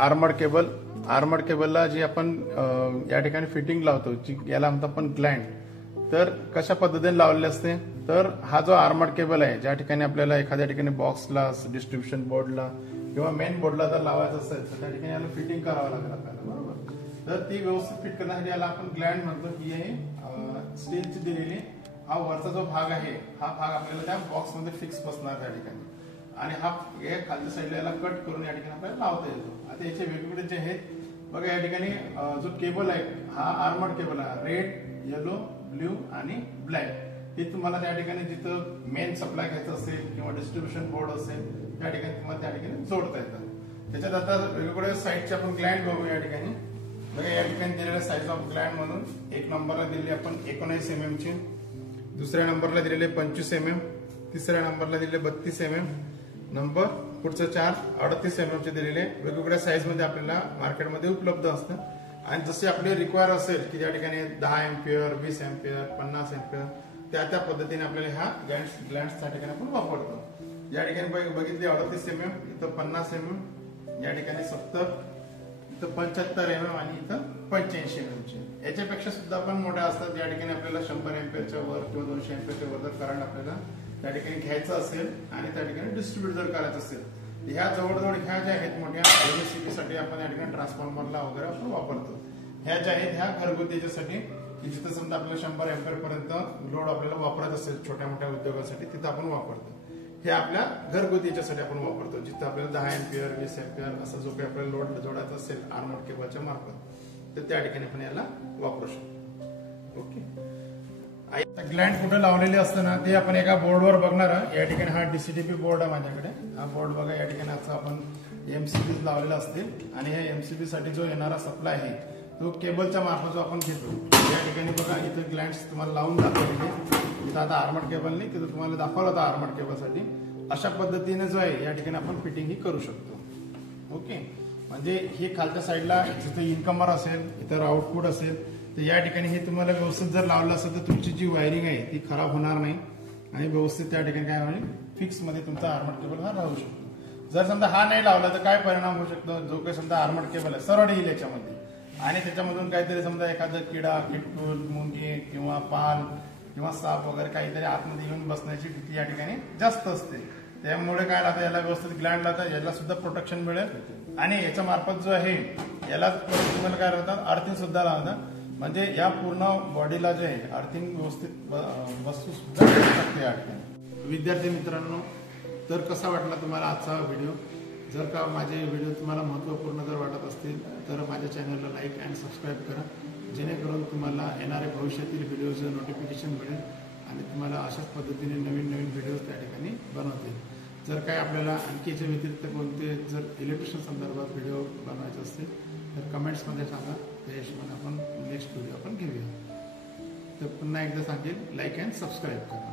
Armoured केबलला जी आपण या ठिकाणी फिटिंग लावतो, जी याला म्हणतो आपण ग्लँड, तर कशा पद्धतीने लावलेले असते, तर हा जो आर्मर्ड केबल आहे, ज्या ठिकाणी आपल्याला एखाद्या ठिकाणी बॉक्सला, डिस्ट्रीब्युशन बोर्डला किंवा मेन बोर्डला जर लावायचं असेल तर त्या ठिकाणी याला फिटिंग करावं लागेल आपल्याला, बरोबर. तर ती व्यवस्थित फिट करण्यासाठी याला आपण ग्लँड म्हणतो. ही आहे स्टीलची दिलेली, हा वरचा जो भाग आहे हा भाग आपल्याला त्या बॉक्समध्ये फिक्स बसणार त्या ठिकाणी, आणि हा खालच्या साईडला याला कट करून या ठिकाणी आपल्याला लावता येतो. आता याचे वेगवेगळे जे आहेत बघा, या ठिकाणी जो केबल आहे हा आर्मर्ड केबल आहे, रेड, येलो, ब्ल्यू आणि ब्लॅक. हे तुम्हाला त्या ठिकाणी जिथं मेन सप्लाय घ्यायचं असेल किंवा डिस्ट्रीब्युशन बोर्ड असेल त्या ठिकाणी तुम्हाला त्या ठिकाणी जोडता येतात. त्याच्यात आता वेगवेगळ्या साईजचे आपण ग्लँड बघू. या ठिकाणी बघा, या ठिकाणी दिलेल्या साईज ऑफ ग्लँड म्हणून एक नंबरला दिलेली आपण 19 mm ची, दुसऱ्या नंबरला दिलेले 25 mm, तिसऱ्या नंबरला दिलेले 32 mm, नंबर पुढचं 4 38 mm चे दिलेले. वेगवेगळ्या साईज मध्ये आपल्याला मार्केटमध्ये उपलब्ध असतं, आणि जसे आपले रिक्वायर असेल की त्या ठिकाणी 10 एम्पियर, 20 एम्पियर, 50 एम्पियर, त्या पद्धतीने आपल्याला ह्या ग्लँड्स त्या ठिकाणी आपण वापरतो. या ठिकाणी बघितले 38 mm, इथं 50 mm, या ठिकाणी 70, इथं 75 mm आणि इथं 85 mm चे. याच्यापेक्षा सुद्धा पण मोठ्या असतात. या ठिकाणी आपल्याला 100 एम्पियरच्या वर किंवा 200 एम्पियरच्या वर जर करंट आपल्याला त्या ठिकाणी घ्यायचं असेल आणि त्या ठिकाणी डिस्ट्रीब्यूट जर करायचं असेल, ह्या जवळजवळ ह्या ज्या आहेत मोठ्या एमएससीबी साठी आपण या ठिकाणी ट्रान्सफॉर्मरला वगैरे आपण वापरतो. ह्या ज्या आहेत ह्या घरगुतीच्यासाठी, जिथं समजा आपल्याला 100 एम्पियर पर्यंत लोड आपल्याला वापरायचं असेल छोट्या मोठ्या उद्योगासाठी, तिथं आपण वापरतो. हे आपल्या घरगुतीच्यासाठी आपण वापरतो. जिथं आपल्याला 10 एम्पियर, 20 एम्पियर असं जो काही आपल्याला लोड जोडायचा असेल आर्मर्ड केबलच्या मार्फत, तर त्या ठिकाणी आपण याला वापरू शकतो. ओके. ग्लँड कुठे लावलेले असतं ना, ते आपण एका बोर्डवर बघणार. या ठिकाणी हा डीसीटीपी बोर्ड आहे माझ्याकडे. हा बोर्ड बघा, या ठिकाणी आता आपण एमसीबी लावलेला असतील, आणि ह्या एमसीबी साठी जो येणारा सप्लाय आहे तो केबलच्या मार्फत जो आपण घेतो. या ठिकाणी बघा, इथे ग्लँड्स तुम्हाला लावून दाखवलेले. इथं आता आर्मर्ड केबल नाही, तिथं तुम्हाला दाखवलं होतं आर्मर्ड केबलसाठी. अशा पद्धतीने जो आहे या ठिकाणी आपण फिटिंग ही करू शकतो. ओके. म्हणजे हे खालच्या साईडला जिथे इनकमर असेल, इतर आउटपुट असेल, तर या ठिकाणी हे तुम्हाला व्यवस्थित जर लावलं असेल तर तुमची जी वायरिंग आहे ती खराब होणार नाही, आणि व्यवस्थित त्या ठिकाणी काय होईल, फिक्स मध्ये तुमचा आर्मर्ड केबल हा राहू शकतो. जर समजा हा नाही लावला तर काय परिणाम होऊ शकतो, जो काही समजा आर्मर्ड केबल आहे सरळ येईल याच्यामध्ये, आणि त्याच्यामधून काहीतरी समजा एखादं किडा, किटकूल, मुंगी किंवा पाल किंवा साप वगैरे काहीतरी आतमध्ये येऊन बसण्याची भीती या ठिकाणी जास्त असते. त्यामुळे काय राहतं, याला व्यवस्थित ग्लँड लावतात, याला सुद्धा प्रोटेक्शन मिळेल, आणि याच्या मार्फत जो आहे याला तुम्हाला काय राहतात, अर्थिंग सुद्धा लावतात. म्हणजे या पूर्ण बॉडीला जे आहे अर्थिंग व्यवस्थित वस्तू सुद्धा शकते या ठिकाणी. विद्यार्थी मित्रांनो, तर कसा वाटला तुम्हाला आजचा व्हिडिओ? जर का माझे व्हिडिओ तुम्हाला महत्त्वपूर्ण जर वाटत असतील तर माझ्या चॅनलला लाईक अँड सबस्क्राईब करा, जेणेकरून तुम्हाला येणाऱ्या भविष्यातील व्हिडिओचं नोटिफिकेशन मिळेल, आणि तुम्हाला अशाच पद्धतीने नवीन नवीन व्हिडिओज त्या ठिकाणी बनवतील. जर काय आपल्याला आणखी याच्या व्यतिरिक्त कोणते जर इलेक्ट्रिशियन संदर्भात व्हिडिओ बनवायचे असतील तर कमेंट्समध्ये सांगा, त्या हिशोबाने आपण नेक्स्ट व्हिडिओ आपण घेऊया. तर पुन्हा एकदा सांगेल, लाईक अँड सबस्क्राईब करा.